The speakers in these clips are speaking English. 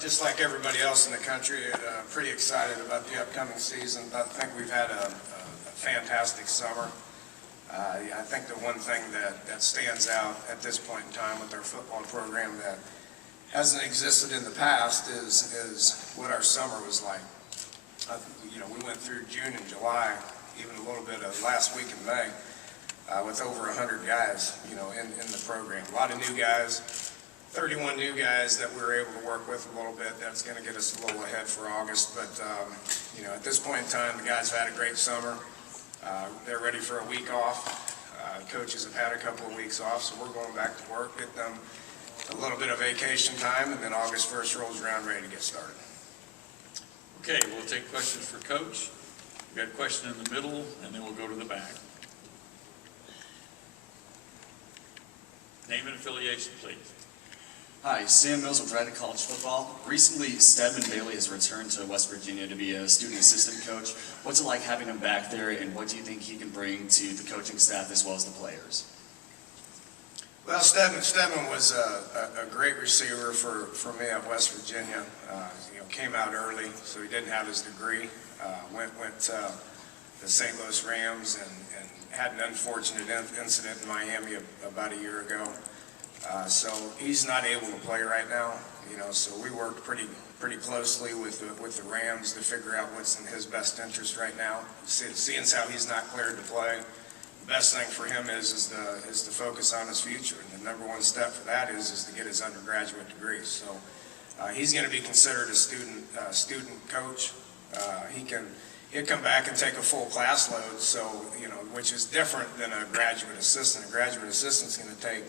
just like everybody else in the country, pretty excited about the upcoming season. I think we've had a fantastic summer. I think the one thing that stands out at this point in time with our football program that hasn't existed in the past is what our summer was like. We went through June and July, even a little bit of last week in May, with over 100 guys, in the program. A lot of new guys, 31 new guys that we were able to work with a little bit. That's going to get us a little ahead for August. But, at this point in time, the guys have had a great summer. They're ready for a week off. Coaches have had a couple of weeks off, so we're going back to work, get them a little bit of vacation time, and then August 1st rolls around, ready to get started. Okay, we'll take questions for Coach. We've got a question in the middle, and then we'll go to the back. Name and affiliation, please. Hi, Sam Mills with Reddit College Football. Recently, Stedman Bailey has returned to West Virginia to be a student assistant coach. What's it like having him back there, and what do you think he can bring to the coaching staff as well as the players? Well, Stedman was a great receiver for me at West Virginia. Came out early, so he didn't have his degree. Went to the St. Louis Rams and had an unfortunate incident in Miami about a year ago. So he's not able to play right now. So we worked pretty closely with the Rams to figure out what's in his best interest right now. Seeing as how he's not cleared to play, the best thing for him is to focus on his future. And the number one step for that is to get his undergraduate degree. So he's going to be considered a student coach. He'll come back and take a full class load. So which is different than a graduate assistant. A graduate assistant is going to take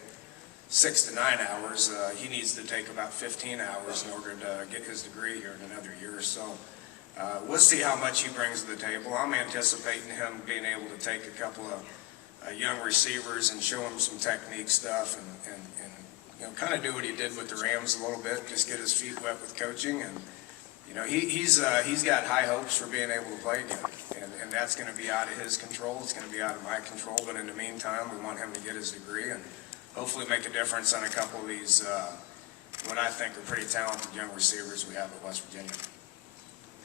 6 to 9 hours. He needs to take about 15 hours in order to get his degree here in another year or so. We'll see how much he brings to the table. I'm anticipating him being able to take a couple of young receivers and show them some technique stuff and kind of do what he did with the Rams a little bit, just get his feet wet with coaching. And he's got high hopes for being able to play again, and that's going to be out of his control. It's going to be out of my control. But in the meantime, we want him to get his degree and hopefully make a difference on a couple of these, what I think are pretty talented young receivers we have at West Virginia.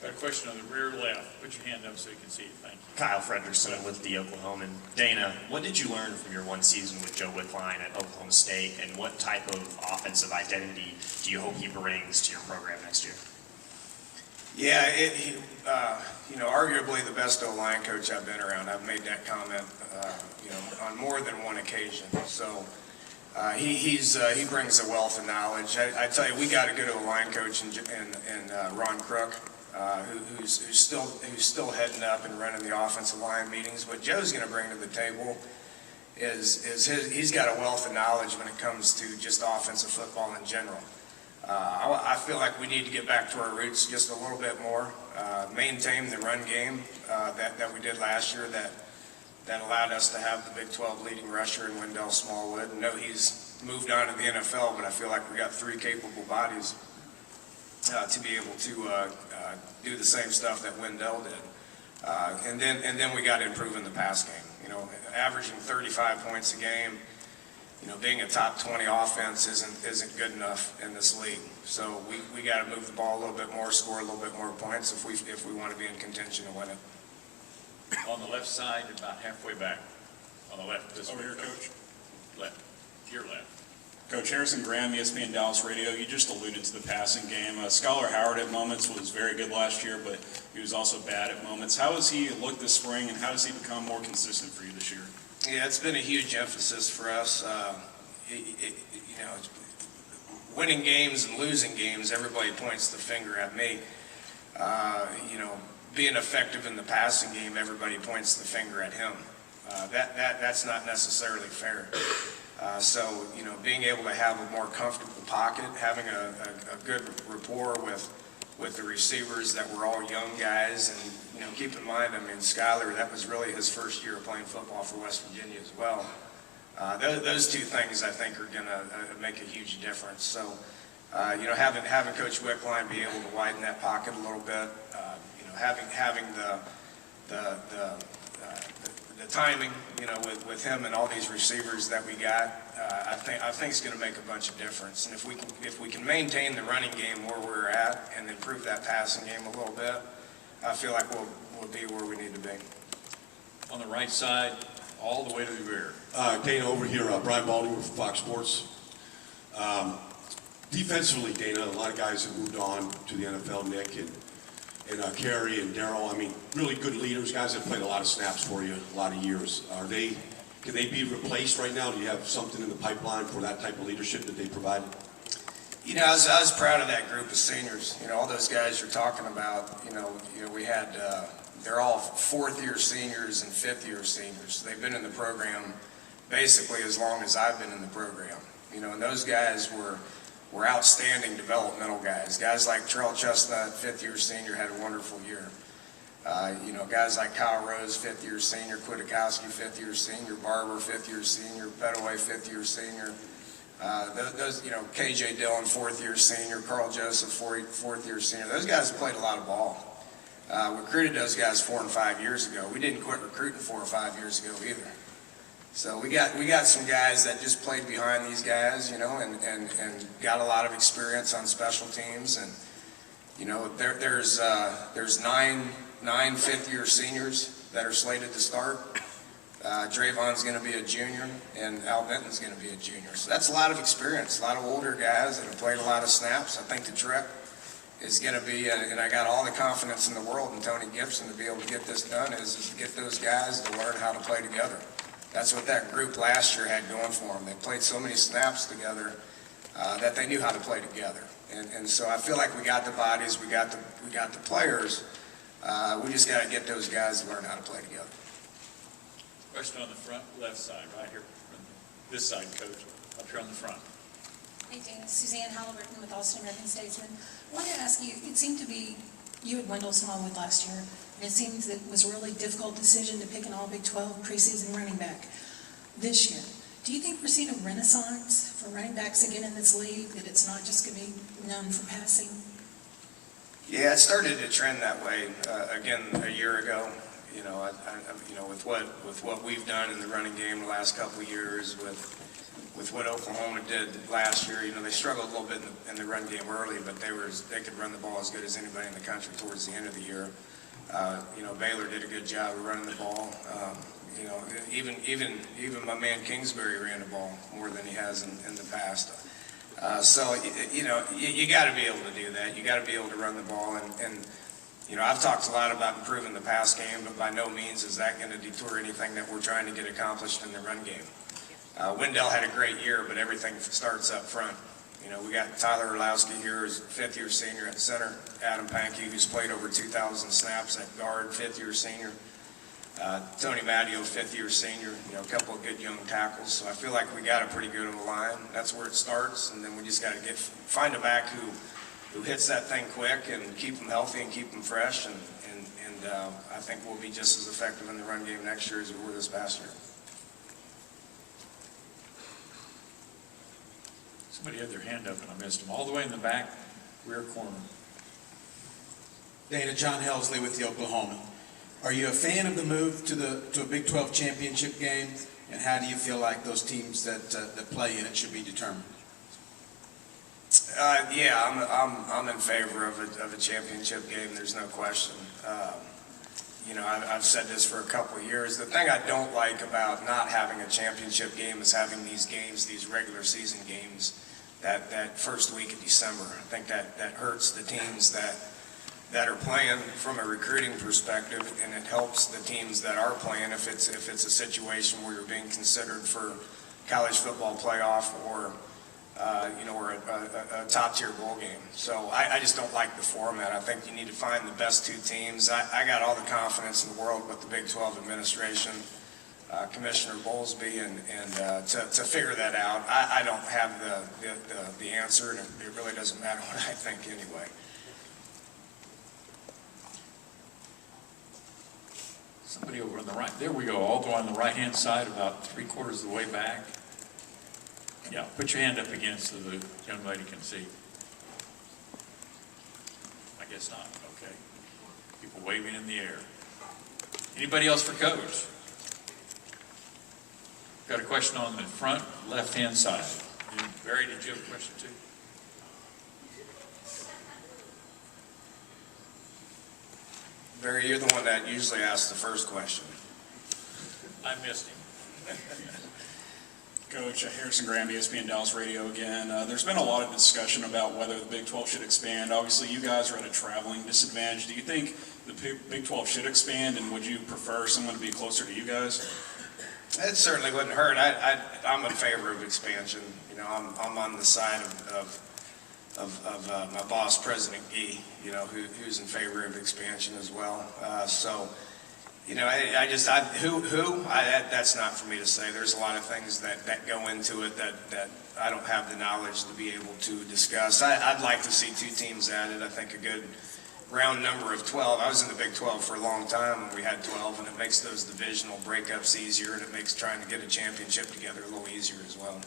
Got a question on the rear left. Put your hand up so you can see it. Thank you. Kyle Frederickson with the Oklahoman. Dana, what did you learn from your one season with Joe Wickline at Oklahoma State, and what type of offensive identity do you hope he brings to your program next year? Yeah, arguably the best O-line coach I've been around. I've made that comment, on more than one occasion. So he brings a wealth of knowledge. I tell you, we got a good O-line coach in Ron Crook, who's still heading up and running the offensive line meetings. What Joe's going to bring to the table is he's got a wealth of knowledge when it comes to just offensive football in general. I feel like we need to get back to our roots just a little bit more, maintain the run game that we did last year that allowed us to have the Big 12 leading rusher in Wendell Smallwood. I know he's moved on to the NFL, but I feel like we got 3 capable bodies to be able to do the same stuff that Wendell did. And then we got to improve in the pass game. Averaging 35 points a game. Being a top 20 offense isn't good enough in this league. So we got to move the ball a little bit more, score a little bit more points if we want to be in contention to win it. On the left side, about halfway back. On the left. This Over here, Coach. Left. To your left. Coach Harrison Graham, ESPN Dallas Radio. You just alluded to the passing game. Scholar Howard at moments was very good last year, but he was also bad at moments. How has he looked this spring, and how does he become more consistent for you this year? Yeah, it's been a huge emphasis for us. Winning games and losing games, everybody points the finger at me. Being effective in the passing game, everybody points the finger at him. That's not necessarily fair. So being able to have a more comfortable pocket, having a good rapport with the receivers that were all young guys, and keep in mind, Skyler, that was really his first year of playing football for West Virginia as well. Those 2 things I think are going to make a huge difference. So having Coach Wickline be able to widen that pocket a little bit, having the the timing, you know, with him and all these receivers that we got, I think it's going to make a bunch of difference. And if we can maintain the running game where we're at and improve that passing game a little bit, I feel like we'll be where we need to be. On the right side, all the way to the rear. Dana over here, Brian Balding with Fox Sports. Defensively, Dana, a lot of guys have moved on to the NFL, Nick and Kerry and Darryl. I mean, really good leaders, guys that played a lot of snaps for you, a lot of years. Can they be replaced right now? Do you have something in the pipeline for that type of leadership that they provided? You know, I was proud of that group of seniors. You know, all those guys you're talking about, you know, we had, they're all fourth-year seniors and fifth-year seniors. They've been in the program basically as long as I've been in the program. You know, and those guys were outstanding developmental guys. Guys like Terrell Chestnut, fifth-year senior, had a wonderful year. You know, guys like Kyle Rose, fifth-year senior, Kwiatkowski, fifth-year senior, Barber, fifth-year senior, Petaway, fifth-year senior. Those, you know, KJ Dillon, fourth-year senior, Carl Joseph, fourth-year senior. Those guys have played a lot of ball. Recruited those guys 4 and 5 years ago. We didn't quit recruiting 4 or 5 years ago either. So we got some guys that just played behind these guys, you know, and got a lot of experience on special teams. And you know, there's 9 fifth-year seniors that are slated to start. Drayvon's going to be a junior, and Al Benton's going to be a junior. So that's a lot of experience, a lot of older guys that have played a lot of snaps. I think the trip is going to be, and I got all the confidence in the world in Tony Gibson to be able to get this done, is to get those guys to learn how to play together. That's what that group last year had going for them. They played so many snaps together that they knew how to play together. And so I feel like we got the bodies, we got the players. We just got to get those guys to learn how to play together. Question on the front left side, right here. This side, Coach, up here on the front. Hey, Dana. Suzanne Halliburton with Austin American Statesman. I wanted to ask you, it seemed to be, you had Wendell Smallwood last year, and it seems that it was a really difficult decision to pick an all Big 12 preseason running back this year. Do you think we're seeing a renaissance for running backs again in this league, that it's not just going to be known for passing? Yeah, it started to trend that way again a year ago. You know, you know, with what we've done in the running game the last couple of years, with what Oklahoma did last year. You know, they struggled a little bit in the run game early, but they could run the ball as good as anybody in the country towards the end of the year. You know, Baylor did a good job of running the ball. You know, even my man Kingsbury ran the ball more than he has in the past. So you know, you got to be able to do that. You got to be able to run the ball, and you know, I've talked a lot about improving the pass game, but by no means is that going to detour anything that we're trying to get accomplished in the run game. Wendell had a great year, but everything starts up front. You know, we got Tyler Orlowski here, who's fifth-year senior at center. Adam Pankey, who's played over 2,000 snaps at guard, fifth-year senior. Tony Maggio, fifth-year senior. You know, a couple of good young tackles. So I feel like we got a pretty good of a line. That's where it starts, and then we just got to find a back who hits that thing quick and keep them healthy and keep them fresh. And I think we'll be just as effective in the run game next year as we were this past year. Somebody had their hand up and I missed them. All the way in the back, rear corner. Dana, John Helsley with the Oklahoman. Are you a fan of the move to a Big 12 championship game? And how do you feel like those teams that play in it should be determined? Yeah, I'm in favor of a championship game. There's no question. You know, I've said this for a couple of years. The thing I don't like about not having a championship game is having these games, these regular season games, that first week of December. I think that hurts the teams that are playing from a recruiting perspective, and it helps the teams that are playing if it's a situation where you're being considered for college football playoff or you know, or a top-tier bowl game. So I just don't like the format. I think you need to find the best two teams. I got all the confidence in the world with the Big 12 administration, Commissioner Bowlesby, and to figure that out. I don't have the answer, and it really doesn't matter what I think anyway. Somebody over on the right. There we go. All the way on the right-hand side, about 3/4 of the way back. Yeah, put your hand up again so the young lady can see. I guess not. Okay. People waving in the air. Anybody else for Coach? Got a question on the front left-hand side. And Barry, did you have a question too? Barry, you're the one that usually asks the first question. I missed him. Coach, Harrison Graham, ESPN Dallas Radio again. There's been a lot of discussion about whether the Big 12 should expand. Obviously, you guys are at a traveling disadvantage. Do you think the Big 12 should expand, and would you prefer someone to be closer to you guys? It certainly wouldn't hurt. I'm in favor of expansion. You know, I'm on the side of my boss, President Gee, you know, who's in favor of expansion as well. So, you know, that's not for me to say. There's a lot of things that go into it that I don't have the knowledge to be able to discuss. I'd like to see 2 teams added. I think a good round number of 12. I was in the Big 12 for a long time when we had 12, and it makes those divisional breakups easier, and it makes trying to get a championship together a little easier as well.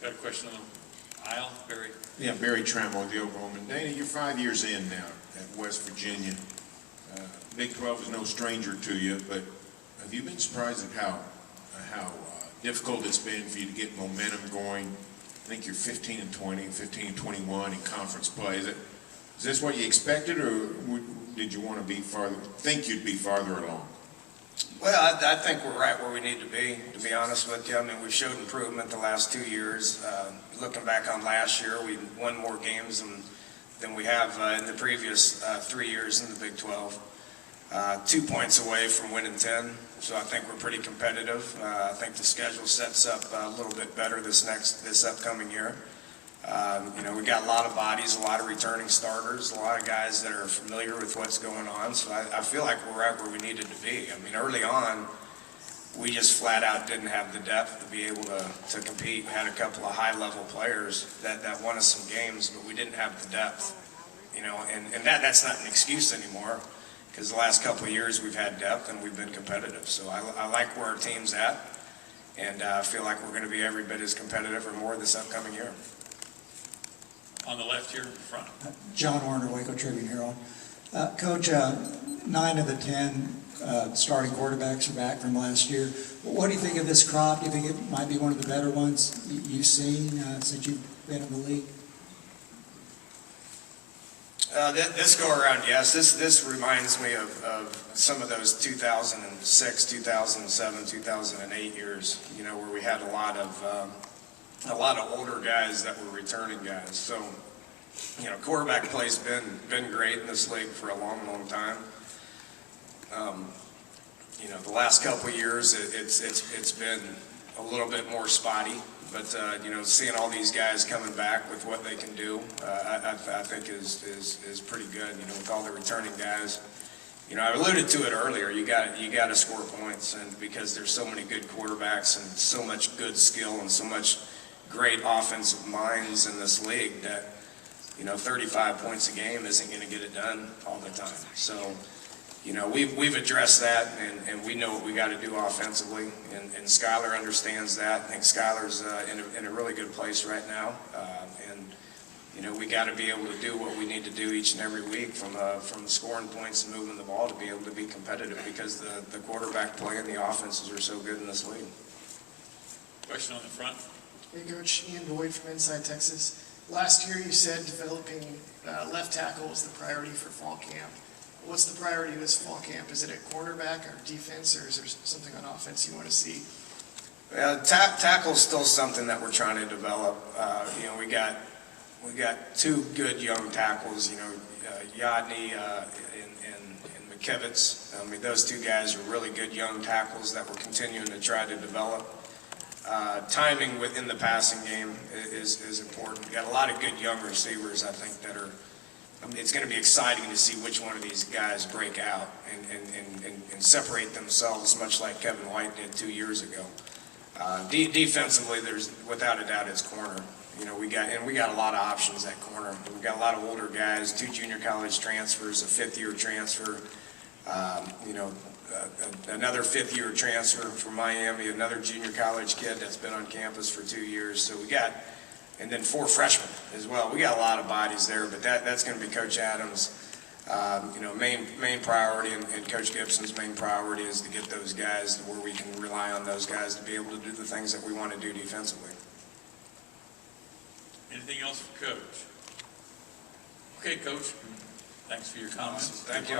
Got a question on the aisle, Barry? Yeah, Barry Trammell, the Oklahoman. Dana, you're 5 years in now at West Virginia. Big 12 is no stranger to you, but have you been surprised at how difficult it's been for you to get momentum going? I think you're 15-20, 15-21 in conference play. Is this what you expected, or did you want to be farther? Think you'd be farther along? Well, I think we're right where we need to be honest with you. I mean, we've showed improvement the last 2 years. Looking back on last year, we won more games than we have in the previous 3 years in the Big 12. 2 points away from winning 10, so I think we're pretty competitive. I think the schedule sets up a little bit better this upcoming year. You know, we got a lot of bodies, a lot of returning starters, a lot of guys that are familiar with what's going on, so I feel like we're right where we needed to be. I mean, early on, we just flat out didn't have the depth to be able to compete. We had a couple of high-level players that won us some games, but we didn't have the depth, you know, and that's not an excuse anymore, because the last couple of years we've had depth and we've been competitive. So I like where our team's at, and I feel like we're going to be every bit as competitive or more this upcoming year. On the left here in front. John Warner, Waco Tribune Herald. Coach, 9 of the 10 starting quarterbacks are back from last year. What do you think of this crop? Do you think it might be one of the better ones you've seen since you've been in the league? This go around, yes. This reminds me of some of those 2006, 2007, 2008 years, you know, where we had a lot of older guys that were returning guys. So, you know, quarterback play's been great in this league for a long time. You know, the last couple of years it's been a little bit more spotty. But, you know, seeing all these guys coming back with what they can do, I think is pretty good, you know, with all the returning guys. You know, I alluded to it earlier, you got to score points, and because there's so many good quarterbacks and so much good skill and so much great offensive minds in this league that, you know, 35 points a game isn't going to get it done all the time. So, you know, we've addressed that, and we know what we got to do offensively, and Skylar understands that. I think Skylar's in a really good place right now, and you know, we got to be able to do what we need to do each and every week from scoring points and moving the ball to be able to be competitive, because the quarterback play and the offenses are so good in this league. Question on the front. Hey, Coach, Ian Boyd from Inside Texas. Last year you said developing left tackle was the priority for fall camp. What's the priority this fall camp? Is it at cornerback or defense, or is there something on offense you want to see? Well, tackle's still something that we're trying to develop. You know, we got 2 good young tackles. You know, Yadney and McKivitz. I mean, those 2 guys are really good young tackles that we're continuing to try to develop. Timing within the passing game is important. We got a lot of good young receivers, I think, that are. I mean, it's going to be exciting to see which one of these guys break out and separate themselves, much like Kevin White did 2 years ago. Defensively, there's without a doubt it's corner. You know, we got a lot of options at corner. We got a lot of older guys, 2 junior college transfers, a 5th-year transfer. You know, another 5th-year transfer from Miami, another junior college kid that's been on campus for 2 years. So we got. And then 4 freshmen as well. We got a lot of bodies there, but that's going to be Coach Adams' Main priority and Coach Gibson's main priority is to get those guys to where we can rely on those guys to be able to do the things that we want to do defensively. Anything else for Coach? Okay, Coach, thanks for your comments. Thank you.